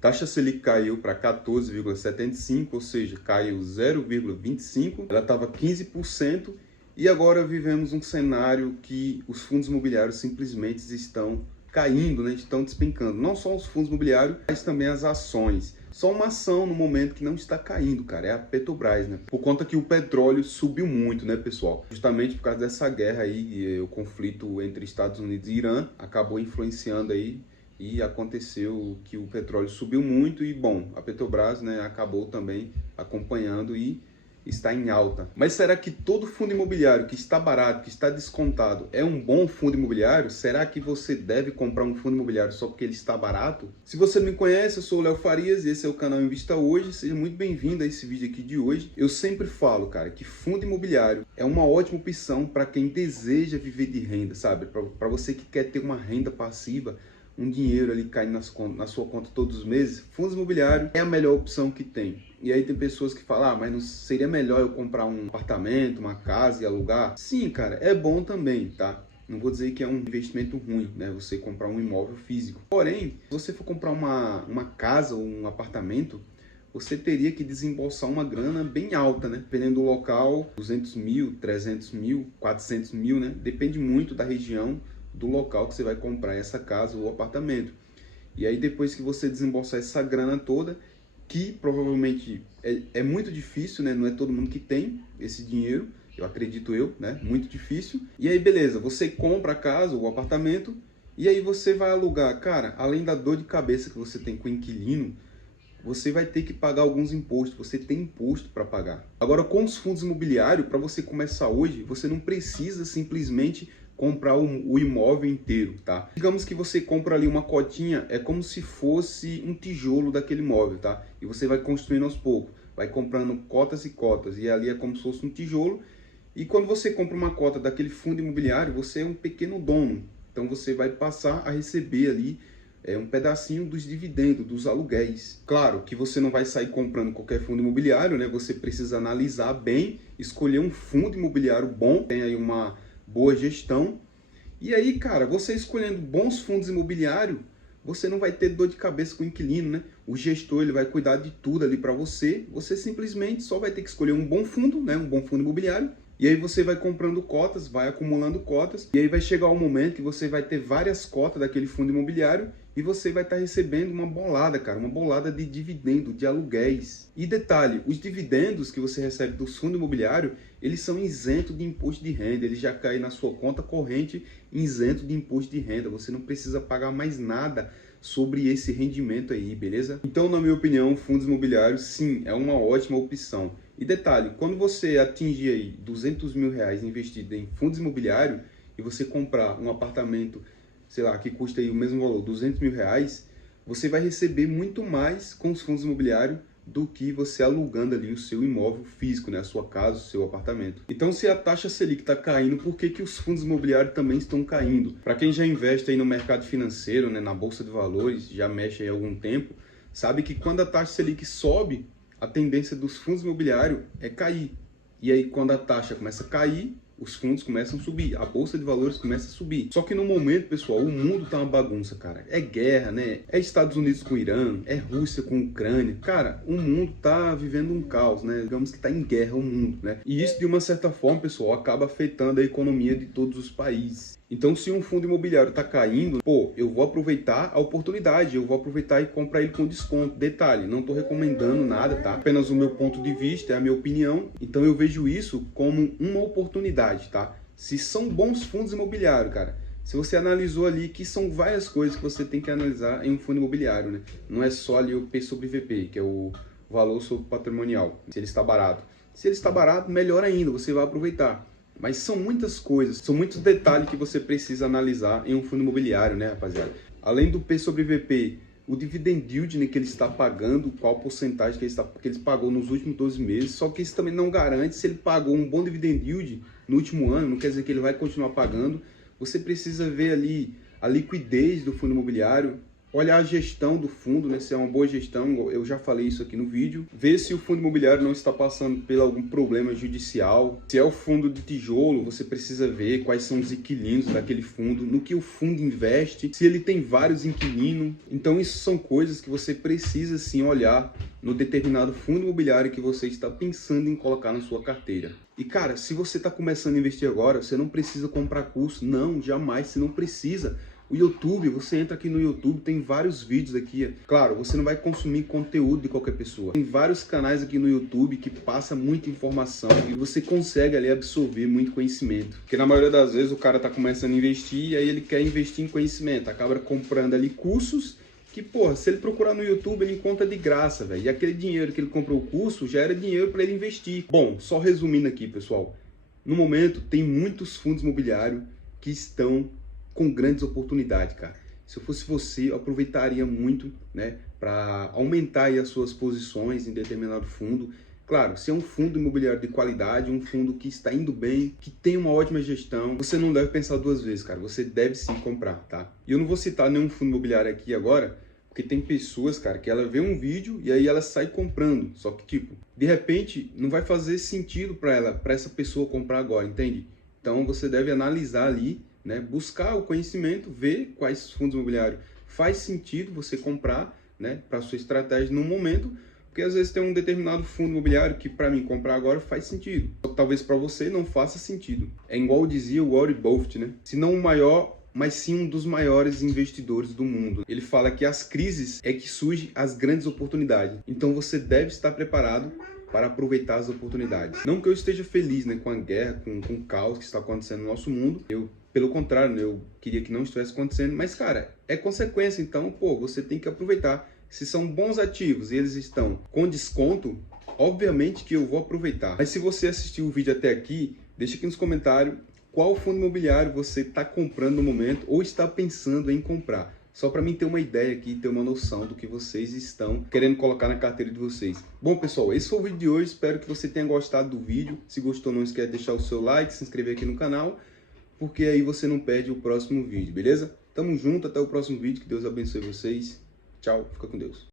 Taxa Selic caiu para 14,75, ou seja, caiu 0,25. Ela estava 15% e agora vivemos um cenário que os fundos imobiliários simplesmente estão caindo, né? Estão despencando. Não só os fundos imobiliários, mas também as ações. Só uma ação no momento que não está caindo, cara, é a Petrobras, né? Por conta que o petróleo subiu muito, né, pessoal? Justamente por causa dessa guerra aí, o conflito entre Estados Unidos e Irã acabou influenciando aí e aconteceu que o petróleo subiu muito e, bom, a Petrobras, né, acabou também acompanhando e está em alta. Mas será que todo fundo imobiliário que está barato, que está descontado, é um bom fundo imobiliário? Será que você deve comprar um fundo imobiliário só porque ele está barato? Se você não me conhece, eu sou o Léo Farias e esse é o canal Invista Hoje. Seja muito bem-vindo a esse vídeo aqui de hoje. Eu sempre falo, cara, que fundo imobiliário é uma ótima opção para quem deseja viver de renda, sabe? Para você que quer ter uma renda passiva, um dinheiro ali caindo na sua conta todos os meses, fundos imobiliários é a melhor opção que tem. E aí tem pessoas que falam, mas não seria melhor eu comprar um apartamento, uma casa e alugar? Sim, cara, é bom também, tá? Não vou dizer que é um investimento ruim, né? Você comprar um imóvel físico. Porém, se você for comprar uma casa ou um apartamento, você teria que desembolsar uma grana bem alta, né? Dependendo do local, 200 mil, 300 mil, 400 mil, né? Depende muito da região, do local que você vai comprar essa casa ou apartamento. E aí depois que você desembolsar essa grana toda, que provavelmente é muito difícil, né? Não é todo mundo que tem esse dinheiro, eu acredito eu, né? Muito difícil. E aí beleza, você compra a casa ou o apartamento e aí você vai alugar. Cara, além da dor de cabeça que você tem com o inquilino, você vai ter que pagar alguns impostos, você tem imposto para pagar. Agora, com os fundos imobiliários, para você começar hoje, você não precisa simplesmente comprar o imóvel inteiro, tá? Digamos que você compra ali uma cotinha, é como se fosse um tijolo daquele imóvel, tá? E você vai construindo aos poucos, vai comprando cotas e cotas, e ali é como se fosse um tijolo. E quando você compra uma cota daquele fundo imobiliário, você é um pequeno dono. Então você vai passar a receber ali um pedacinho dos dividendos, dos aluguéis. Claro que você não vai sair comprando qualquer fundo imobiliário, né? Você precisa analisar bem, escolher um fundo imobiliário bom, tem aí uma boa gestão. E aí, cara, você escolhendo bons fundos imobiliários, você não vai ter dor de cabeça com o inquilino, né? O gestor, ele vai cuidar de tudo ali para você. Você simplesmente só vai ter que escolher um bom fundo, né? Um bom fundo imobiliário. E aí você vai comprando cotas, vai acumulando cotas. E aí vai chegar um momento que você vai ter várias cotas daquele fundo imobiliário e você vai estar recebendo uma bolada, cara, uma bolada de dividendo, de aluguéis. E detalhe, os dividendos que você recebe do fundo imobiliário, eles são isentos de imposto de renda, eles já caem na sua conta corrente isento de imposto de renda. Você não precisa pagar mais nada sobre esse rendimento aí, beleza? Então, na minha opinião, fundos imobiliários, sim, é uma ótima opção. E detalhe, quando você atingir aí 200 mil reais investido em fundos imobiliários e você comprar um apartamento, sei lá, que custa aí o mesmo valor, 200 mil reais, você vai receber muito mais com os fundos imobiliários do que você alugando ali o seu imóvel físico, né? A sua casa, o seu apartamento. Então, se a taxa Selic está caindo, por que os fundos imobiliários também estão caindo? Para quem já investe aí no mercado financeiro, né, na Bolsa de Valores, já mexe aí há algum tempo, sabe que quando a taxa Selic sobe, a tendência dos fundos imobiliários é cair. E aí, quando a taxa começa a cair, os fundos começam a subir, a Bolsa de Valores começa a subir. Só que no momento, pessoal, o mundo tá uma bagunça, cara. É guerra, né? É Estados Unidos com o Irã, é Rússia com a Ucrânia. Cara, o mundo tá vivendo um caos, né? Digamos que tá em guerra o mundo, né? E isso, de uma certa forma, pessoal, acaba afetando a economia de todos os países. Então, se um fundo imobiliário tá caindo, pô, eu vou aproveitar a oportunidade, eu vou aproveitar e comprar ele com desconto. Detalhe, não tô recomendando nada, tá? Apenas o meu ponto de vista, é a minha opinião. Então, eu vejo isso como uma oportunidade, tá? Se são bons fundos imobiliários, cara, se você analisou ali, que são várias coisas que você tem que analisar em um fundo imobiliário, né? Não é só ali o P sobre VP, que é o valor sobre patrimonial, se ele está barato. Se ele está barato, melhor ainda, você vai aproveitar. Mas são muitas coisas, são muitos detalhes que você precisa analisar em um fundo imobiliário, né, rapaziada? Além do P sobre VP, o dividend yield, né, que ele está pagando, qual porcentagem que ele pagou nos últimos 12 meses. Só que isso também não garante se ele pagou um bom dividend yield no último ano, não quer dizer que ele vai continuar pagando. Você precisa ver ali a liquidez do fundo imobiliário, olhar a gestão do fundo, né, se é uma boa gestão, eu já falei isso aqui no vídeo, ver se o fundo imobiliário não está passando por algum problema judicial, se é o fundo de tijolo, você precisa ver quais são os inquilinos daquele fundo, no que o fundo investe, se ele tem vários inquilinos. Então isso são coisas que você precisa sim olhar no determinado fundo imobiliário que você está pensando em colocar na sua carteira. E cara, se você está começando a investir agora, você não precisa comprar curso, não, jamais, você não precisa. O YouTube, você entra aqui no YouTube, tem vários vídeos aqui. Claro, você não vai consumir conteúdo de qualquer pessoa. Tem vários canais aqui no YouTube que passa muita informação e você consegue ali absorver muito conhecimento. Porque na maioria das vezes o cara está começando a investir e aí ele quer investir em conhecimento, acaba comprando ali cursos que, porra, se ele procurar no YouTube, ele encontra de graça, velho. E aquele dinheiro que ele comprou o curso já era dinheiro para ele investir. Bom, só resumindo aqui, pessoal. No momento, tem muitos fundos imobiliários que estão com grandes oportunidades, cara. Se eu fosse você, eu aproveitaria muito, né, para aumentar aí as suas posições em determinado fundo. Claro, se é um fundo imobiliário de qualidade, um fundo que está indo bem, que tem uma ótima gestão, você não deve pensar duas vezes, cara. Você deve sim comprar, tá? E eu não vou citar nenhum fundo imobiliário aqui agora, porque tem pessoas, cara, que ela vê um vídeo e aí ela sai comprando. Só que, tipo, de repente, não vai fazer sentido para essa pessoa comprar agora, entende? Então, você deve analisar ali, né, buscar o conhecimento, ver quais fundos imobiliários faz sentido você comprar, né, para sua estratégia no momento, porque às vezes tem um determinado fundo imobiliário que para mim comprar agora faz sentido, talvez para você não faça sentido. É igual dizia o Warren Buffett, né? Se não o maior, mas sim um dos maiores investidores do mundo. Ele fala que as crises é que surgem as grandes oportunidades. Então você deve estar preparado para aproveitar as oportunidades. Não que eu esteja feliz, né, com a guerra, com o caos que está acontecendo no nosso mundo. Pelo contrário, né, eu queria que não estivesse acontecendo, mas, cara, é consequência. Então, pô, você tem que aproveitar. Se são bons ativos e eles estão com desconto, obviamente que eu vou aproveitar. Mas se você assistiu o vídeo até aqui, deixa aqui nos comentários qual fundo imobiliário você está comprando no momento ou está pensando em comprar. Só para mim ter uma ideia aqui, ter uma noção do que vocês estão querendo colocar na carteira de vocês. Bom, pessoal, esse foi o vídeo de hoje. Espero que você tenha gostado do vídeo. Se gostou, não esquece de deixar o seu like, se inscrever aqui no canal, porque aí você não perde o próximo vídeo, beleza? Tamo junto, até o próximo vídeo. Que Deus abençoe vocês. Tchau, fica com Deus.